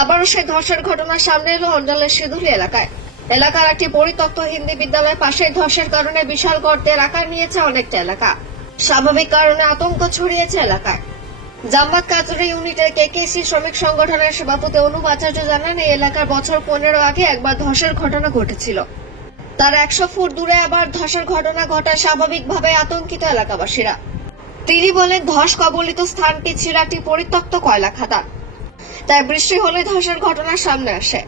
আবারও সেই ধসের ঘটনা সামনে এলো অন্ডালের সিঁদুরি এলাকায়। এলাকার একটি পরিত্যক্ত হিন্দি বিদ্যালয়ের পাশে ধসের কারণে বিশাল গর্তের আকার নিয়েছে অনেকটা এলাকা। স্বাভাবিক কারণে আতঙ্ক ছড়িয়েছে এলাকায়। জামবাগ কাজরি ইউনিটের কেকেসি শ্রমিক সংগঠনের সভাপতি অনুপ আচার্য জানান, এই এলাকার বছর 15 আগে একবার ধসের ঘটনা ঘটেছিল। তার 100 ফুট দূরে আবার ধসের ঘটনা ঘটায় স্বাভাবিকভাবে আতঙ্কিত এলাকাবাসীরা। তিনি বলেন, ধস কবলিত স্থানটি ছিল একটি পরিত্যক্ত কয়লা খাদান, তাই বৃষ্টি হলে ধসের ঘটনা সামনে আসে।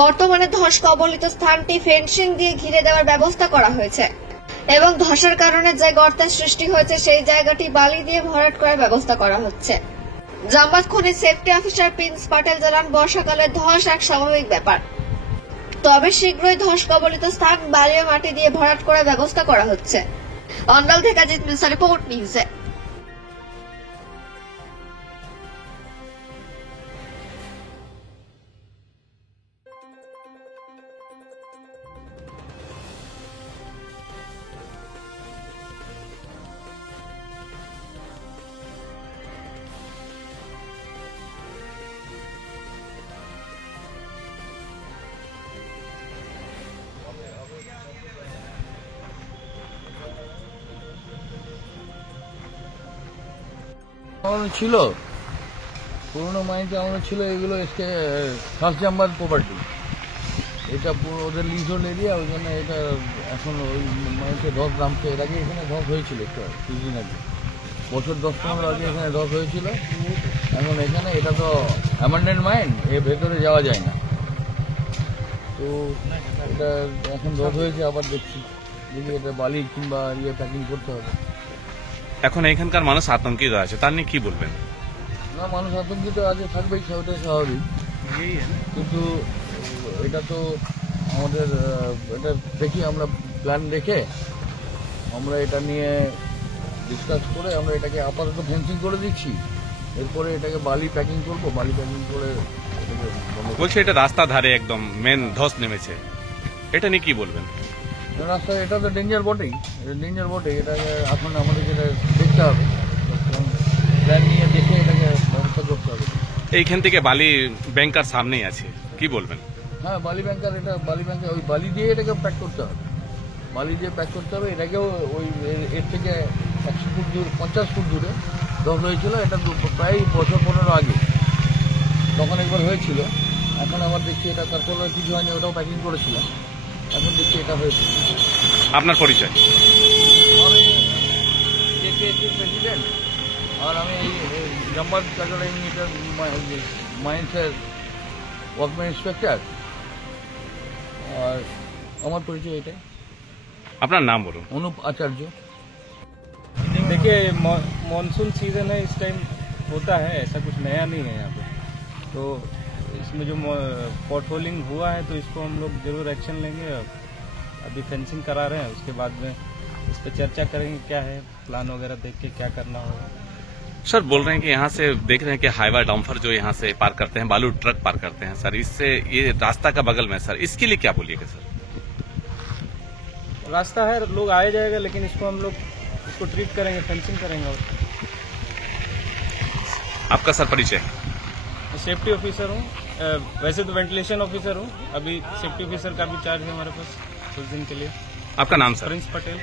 বর্তমানে ধস কবলিত স্থানটি ফেন্সিং দিয়ে ঘিরে দেওয়ার ব্যবস্থা করা হয়েছে এবং ধসের কারণে যে গর্তের সৃষ্টি হয়েছে সেই জায়গাটি বালি দিয়ে ভরাট করার ব্যবস্থা করা হচ্ছে। জামবাগ খনির সেফটি অফিসার প্রিন্স পাটেল জানান, বর্ষাকালে ধস এক স্বাভাবিক ব্যাপার, তবে শীঘ্রই ধস কবলিত স্থান বালি ও মাটি দিয়ে ভরাট করার ব্যবস্থা করা হচ্ছে। অন্ডাল থেকে জিত মির্জা, রিপোর্ট নিউজে। আমাদের ছিল পুরোনো মাইন্ডে আমাদের ছিল এগুলো ফার্স্ট জাম্বার প্রপার্টি, এটা পুরো ওদের লিজোন এরিয়া, ওই জন্য এটা এখন ওই মাইন্ডে ধস নামছে। এর আগে এখানে ধস হয়েছিল একটু কিছুদিন আগে, বছর 10-15 আগে এখানে ধস হয়েছিল। এখন এখানে এটা তো অ্যামান্ডেন্ট মাইন্ড, এর ভেতরে যাওয়া যায় না, তো এটা এখন ধস হয়েছে। আবার দেখছি যদি এটা বালি কিংবা প্যাকিং করতে হবে। এখন এখানকার মানুষ আতঙ্কিত আছে, তার নিয়ে কি বলবেন? না, মানুষ আতঙ্কিত আছে, থাকবেই, ওটাই স্বাভাবিক, কিন্তু এটা তো আমাদের এটা দেখি আমরা প্ল্যান দেখে আমরা এটা নিয়ে ডিসকাস করে আমরা এটাকে আপাতত ফেন্সিং করে দিচ্ছি। এরপরে এটাকে বালি প্যাকিং করবো, বালি প্যাকিং করে বলছে এটা রাস্তা ধারে একদম মেন ধস নেমেছে, এটা নিয়ে কি বলবেন? রাস্তায় এটা তো ডেঞ্জার বটেই, এটাকে এখন আমাদের যেটা দেখতে হবে, প্ল্যান নিয়ে দেখে এটাকে ব্যবস্থা করতে হবে। এইখান থেকে বালি ব্যাংকার সামনেই আছে, কি বলবেন? হ্যাঁ, বালি ব্যাংকার ওই বালি দিয়ে এটাকে প্যাক করতে হবে, এটাকেও ওই এর থেকে 100 ফুট দূর 50 ফুট দূরে ধস হয়েছিল। এটা প্রায় বছর 15 আগে তখন একবার হয়েছিল। এখন আবার দেখছি এটা তারপরে কিছু হয়নি, ওটাও প্যাকিং করেছিলাম, এখন দেখছি এটা হয়েছে। আপনার পরিচয়? আমি কেকেএসির প্রেসিডেন্ট, আর আমি জামবাগ কাজরা ইউনিটের মাইন্সের ওয়ার্কম্যান ইন্সপেক্টর, আর আমার পরিচয় এটাই। আপনার নাম বলুন। অনুপ आचार्य। देखिए, मानसून सीजन है, इस टाइम होता है, ऐसा कुछ नया नहीं है यहाँ पे। तो इसमें जो पॉट होलिंग हुआ है तो इसको हम लोग जरूर एक्शन लेंगे। अभी फेंसिंग करा रहे हैं, उसके बाद में इस पर चर्चा करेंगे क्या है प्लान वगैरह, देख के क्या करना होगा। सर बोल रहे हैं कि यहाँ से देख रहे हैं कि हाईवा डंपर जो यहाँ से पार करते हैं, बालू ट्रक पार करते हैं सर, इससे ये रास्ता का बगल में सर, इसके लिए क्या बोलिएगा सर? रास्ता है, लोग आए जाएगा, लेकिन इसको हम लोग इसको ट्रीट करेंगे, फेंसिंग करेंगे। और आपका सर परिचय? सेफ्टी ऑफिसर हूँ, वैसे तो वेंटिलेशन ऑफिसर हूँ, अभी सेफ्टी ऑफिसर का भी चार्ज है हमारे पास कुछ दिन के लिए। आपका नाम सर? प्रिंस पटेल।